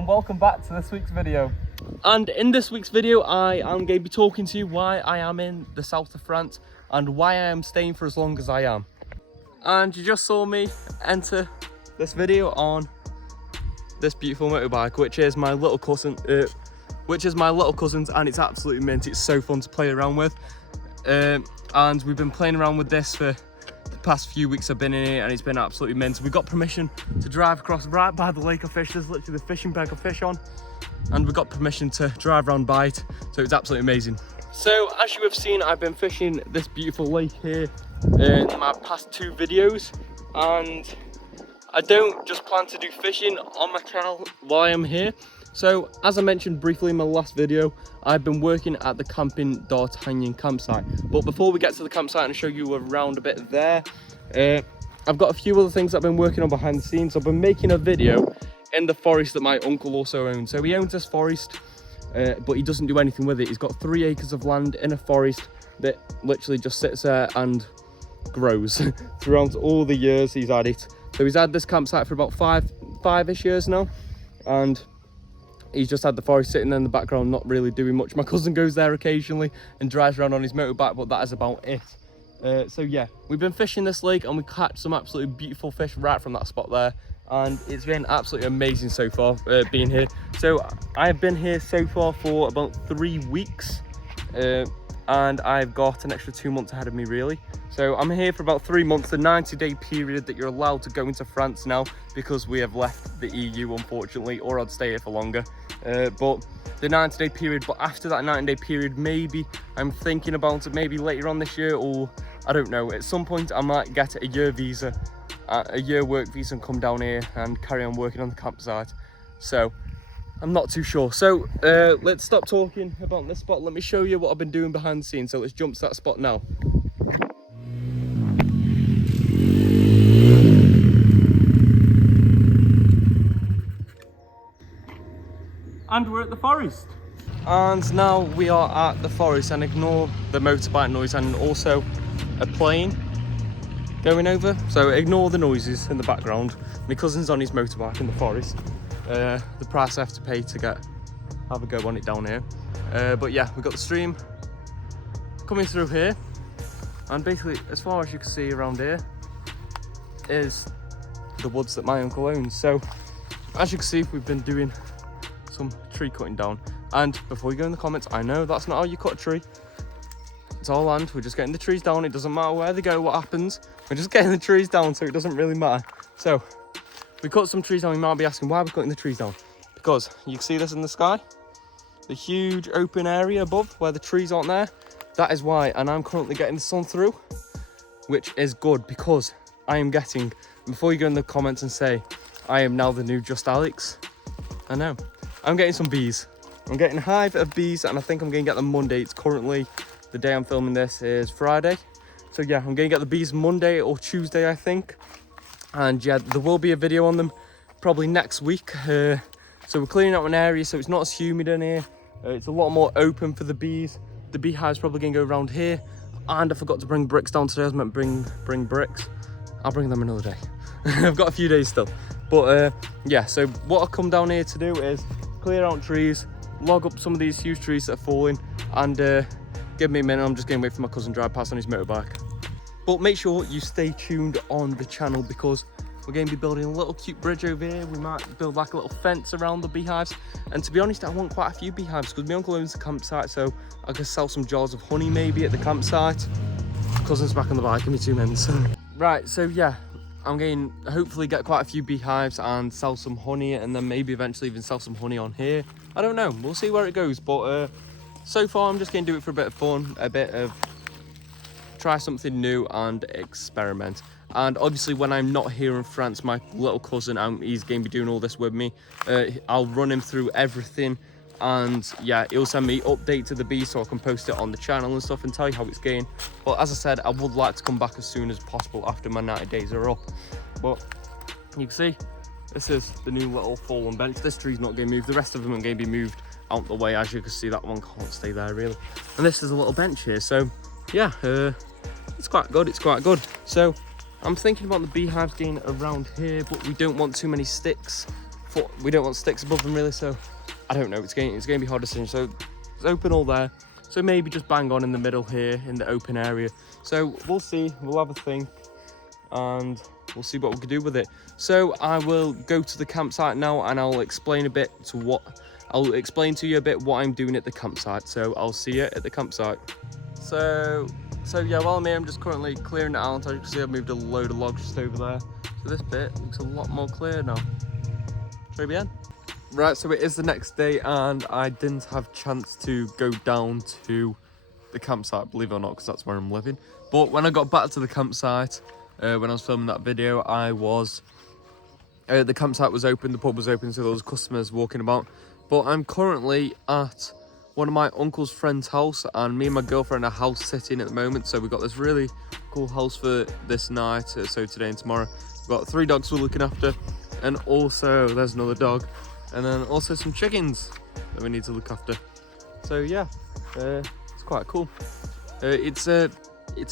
and welcome back to this week's video. And in this week's video I am going to be talking to you why I am in the south of France and why I am staying for as long as I am. And you just saw me enter this video on this beautiful motorbike, which is my little cousin, and it's absolutely mint. It's so fun to play around with, and we've been playing around with this for the past few weeks I've been in it, and it's been absolutely mint. We got permission to drive across right by the lake of fish. There's literally the fishing bag of fish on, and we got permission to drive around by it, so it's absolutely amazing. So as you have seen, I've been fishing this beautiful lake here in my past 2 videos, and I don't just plan to do fishing on my channel while I'm here. So as I mentioned briefly in my last video, I've been working at the Camping d'Artagnan campsite. But before we get to the campsite and show you around a bit there, I've got a few other things I've been working on behind the scenes. I've been making a video in the forest that my uncle also owns. So he owns this forest, but he doesn't do anything with it. He's got 3 acres of land in a forest that literally just sits there and grows throughout all the years he's had it. So he's had this campsite for about five-ish years now, and he's just had the forest sitting there in the background, not really doing much. My cousin goes there occasionally and drives around on his motorbike, but that is about it. So yeah, we've been fishing this lake and we catch some absolutely beautiful fish right from that spot there, and it's been absolutely amazing so far being here. So I've been here so far for about 3 weeks, and I've got an extra 2 months ahead of me really. So I'm here for about 3 months, the 90-day period that you're allowed to go into France now, because we have left the EU unfortunately, or I'd stay here for longer. But the 90-day period, but after that 90-day period, maybe I'm thinking about it maybe later on this year, or I don't know, at some point I might get a year visa, a year work visa, and come down here and carry on working on the campsite. So I'm not too sure. So let's stop talking about this spot. Let me show you what I've been doing behind the scenes. So let's jump to that spot now. And we're at the forest. And now we are at the forest, and ignore the motorbike noise and also a plane going over. So ignore the noises in the background. My cousin's on his motorbike in the forest. The price I have to pay to have a go on it down here. But yeah, we've got the stream coming through here. And basically, as far as you can see around here, is the woods that my uncle owns. So as you can see, we've been doing some tree cutting down. And before you go in the comments, I know that's not how you cut a tree. It's all land. We're just getting the trees down. It doesn't matter where they go, what happens. We're just getting the trees down, so it doesn't really matter. So we cut some trees down. You might be asking, why are we cutting the trees down? Because you can see this in the sky, the huge open area above where the trees aren't there. That is why. And I'm currently getting the sun through, which is good, because I am getting, before you go in the comments and say I am now the new Just Alex, I know, I'm getting some bees. I'm getting a hive of bees, and I think I'm going to get them Monday. It's currently, the day I'm filming this is Friday. So yeah, I'm going to get the bees Monday or Tuesday, I think. And yeah, there will be a video on them probably next week. So we're cleaning out an area so it's not as humid in here. It's a lot more open for the bees. The beehive's probably going to go around here. And I forgot to bring bricks down today. I was meant to bring bricks. I'll bring them another day. I've got a few days still. But yeah, so what I've come down here to do is clear out trees, log up some of these huge trees that are falling, and give me a minute. I'm just going to wait for my cousin to drive past on his motorbike. But make sure you stay tuned on the channel, because we're going to be building a little cute bridge over here. We might build like a little fence around the beehives. And to be honest, I want quite a few beehives, because my uncle owns the campsite, so I could sell some jars of honey maybe at the campsite. Cousin's back on the bike, give me 2 minutes. Right, so yeah, I'm going to hopefully get quite a few beehives and sell some honey, and then maybe eventually even sell some honey on here. I don't know, we'll see where it goes. But so far I'm just going to do it for a bit of fun, a bit of try something new and experiment. And obviously when I'm not here in France, my little cousin, he's going to be doing all this with me. I'll run him through everything, and yeah, he'll send me updates of the bees so I can post it on the channel and stuff and tell you how it's going. But as I said, I would like to come back as soon as possible after my 90 days are up. But you can see, this is the new little fallen bench. This tree's not going to move. The rest of them are going to be moved out the way. As you can see, that one can't stay there really. And this is a little bench here. So yeah, it's quite good. It's quite good. So I'm thinking about the beehives getting around here, but we don't want too many sticks we don't want sticks above them really, so I don't know, it's going to be a hard decision. So it's open all there, so maybe just bang on in the middle here in the open area. So we'll see, we'll have a think, and we'll see what we can do with it. So I will go to the campsite now, and I'll explain to you a bit what I'm doing at the campsite. So I'll see you at the campsite. So yeah, while I'm here, I'm just currently clearing it out. As you can see, I've moved a load of logs just over there. So this bit looks a lot more clear now. Très bien. Right, so it is the next day, and I didn't have chance to go down to the campsite, believe it or not, because that's where I'm living. But when I got back to the campsite, when I was filming that video, the campsite was open, the pub was open, so there was customers walking about. But I'm currently at one of my uncle's friend's house, and me and my girlfriend are house sitting at the moment. So we've got this really cool house for this night, so today and tomorrow. We've got 3 dogs we're looking after, and also there's another dog, and then also some chickens that we need to look after. So yeah, it's quite cool. It's a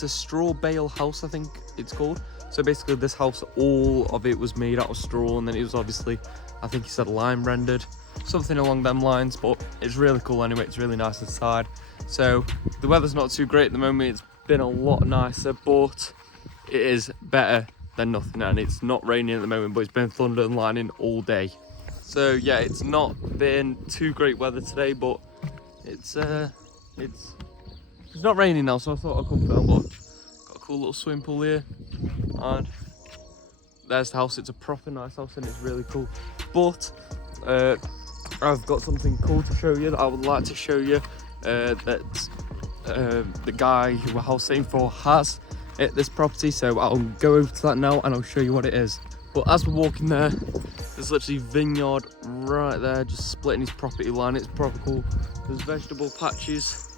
straw bale house, I think it's called. So basically this house, all of it was made out of straw, and then it was obviously, I think he said lime rendered, something along them lines. But it's really cool anyway, it's really nice inside. So the weather's not too great at the moment, it's been a lot nicer, but it is better than nothing. And it's not raining at the moment, but it's been thunder and lightning all day. So yeah, it's not been too great weather today, but it's not raining now, so I thought I'd come film. But got a cool little swimming pool here, and there's the house. It's a proper nice house, and it's really cool. But I've got something cool to show you that I would like to show you, that the guy who we're house sitting for has at this property. So I'll go over to that now, and I'll show you what it is. But as we're walking there, there's literally vineyard right there, just splitting his property line. It's proper cool. There's vegetable patches.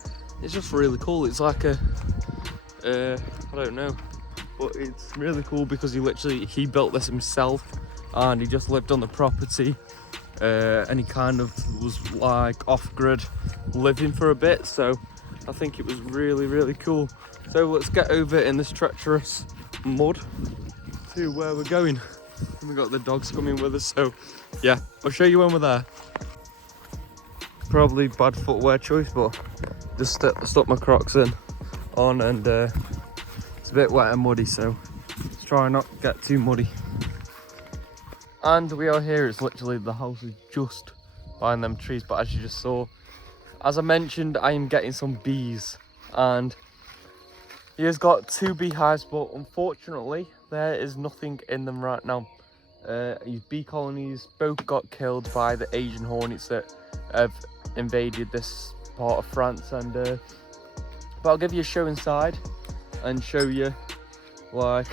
It's just really cool. It's like I don't know, but it's really cool because he built this himself, and he just lived on the property, and he kind of was like off-grid living for a bit. So I think it was really, really cool. So let's get over in this treacherous mud to where we're going. And we got the dogs coming with us, so yeah, I'll show you when we're there. Probably bad footwear choice, but just stuck my Crocs on, and it's a bit wet and muddy, so let's try not to get too muddy. And we are here. It's literally, the house is just behind them trees, but as you just saw, as I mentioned, I am getting some bees, and he has got 2 beehives, but unfortunately there is nothing in them right now. His bee colonies both got killed by the Asian hornets that have invaded this part of France, and but I'll give you a show inside and show you like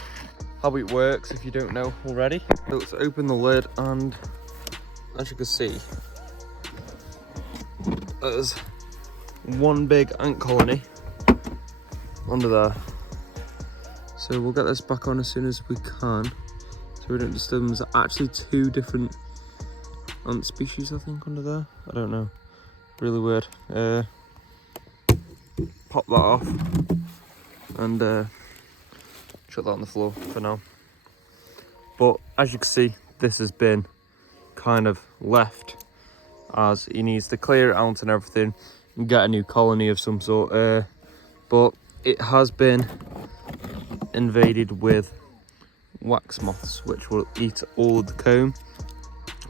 how it works if you don't know already. So let's open the lid, and as you can see, there's one big ant colony under there. So we'll get this back on as soon as we can, so we don't disturb them. There's actually 2 different ant species, I think, under there. I don't know. Really weird. Pop that off, and chuck that on the floor for now. But as you can see, this has been kind of left, as he needs to clear it out and everything and get a new colony of some sort. But it has been invaded with wax moths, which will eat all of the comb.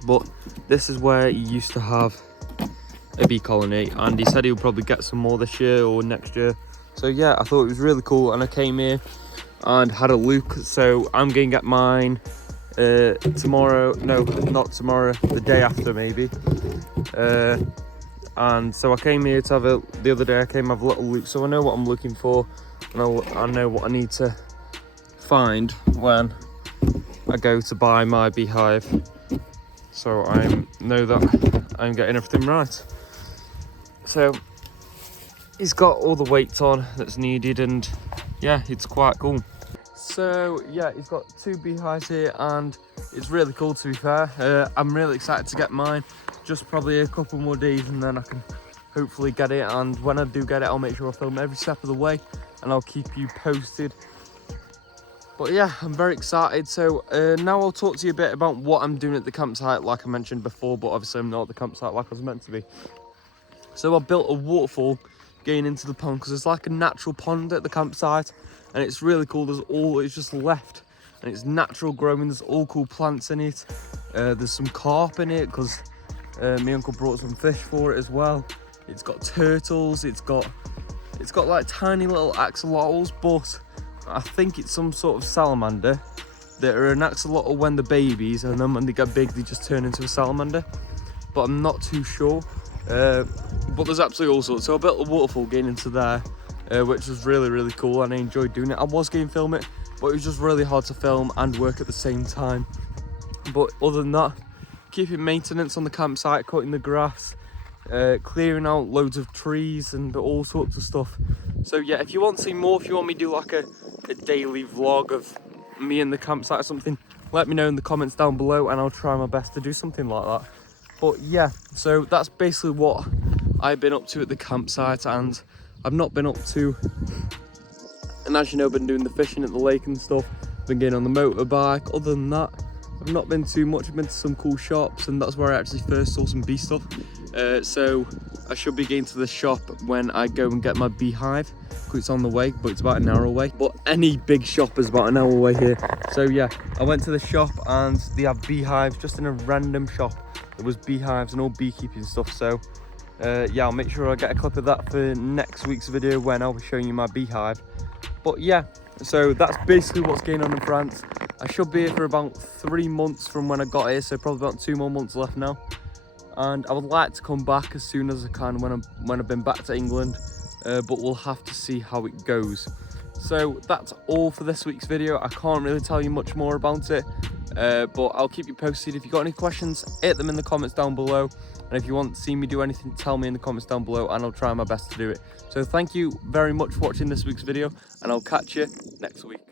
But this is where he used to have a bee colony, and he said he'll probably get some more this year or next year. So yeah, I thought it was really cool, and I came here and had a look. So I'm going to get mine tomorrow. No, not tomorrow, the day after maybe. And so I came here to have the other day I came to have a little look, so I know what I'm looking for, and I know what I need to find when I go to buy my beehive, so I know that I'm getting everything right. So he's got all the weights on that's needed, and yeah, it's quite cool. So yeah, he's got 2 beehives here, and it's really cool, to be fair. I'm really excited to get mine. Just probably a couple more days, and then I can hopefully get it. And when I do get it, I'll make sure I film every step of the way, and I'll keep you posted. But yeah, I'm very excited. So now I'll talk to you a bit about what I'm doing at the campsite, like I mentioned before, but obviously I'm not at the campsite like I was meant to be. So I built a waterfall going into the pond because there's like a natural pond at the campsite, and it's really cool. It's just left, and it's natural growing. There's all cool plants in it. There's some carp in it because my uncle brought some fish for it as well. It's got turtles. It's got like tiny little axolotls, but I think it's some sort of salamander that are an axolotl when they're babies, and then when they get big they just turn into a salamander, but I'm not too sure. But there's absolutely all sorts. So I built a waterfall getting into there, which was really cool, and I enjoyed doing it. I was going to film it, but it was just really hard to film and work at the same time. But other than that, keeping maintenance on the campsite, cutting the grass, clearing out loads of trees and all sorts of stuff. So yeah, if you want to see more, if you want me to do like a daily vlog of me in the campsite or something, let me know in the comments down below and I'll try my best to do something like that. But yeah, so that's basically what I've been up to at the campsite, and I've not been up to, and as you know, been doing the fishing at the lake and stuff, been getting on the motorbike. Other than that, I've not been too much. I've been to some cool shops, and that's where I actually first saw some bee stuff. So I should be getting to the shop when I go and get my beehive, because it's on the way, but it's about an hour away. But any big shop is about an hour away here. So yeah, I went to the shop and they have beehives just in a random shop. There was beehives and all beekeeping stuff. So yeah, I'll make sure I get a clip of that for next week's video when I'll be showing you my beehive. But yeah, so that's basically what's going on in France. I should be here for about 3 months from when I got here, so probably about 2 more months left now. And I would like to come back as soon as I can when I've been back to England, but we'll have to see how it goes. So that's all for this week's video. I can't really tell you much more about it, but I'll keep you posted. If you've got any questions, hit them in the comments down below. And if you want to see me do anything, tell me in the comments down below and I'll try my best to do it. So thank you very much for watching this week's video, and I'll catch you next week.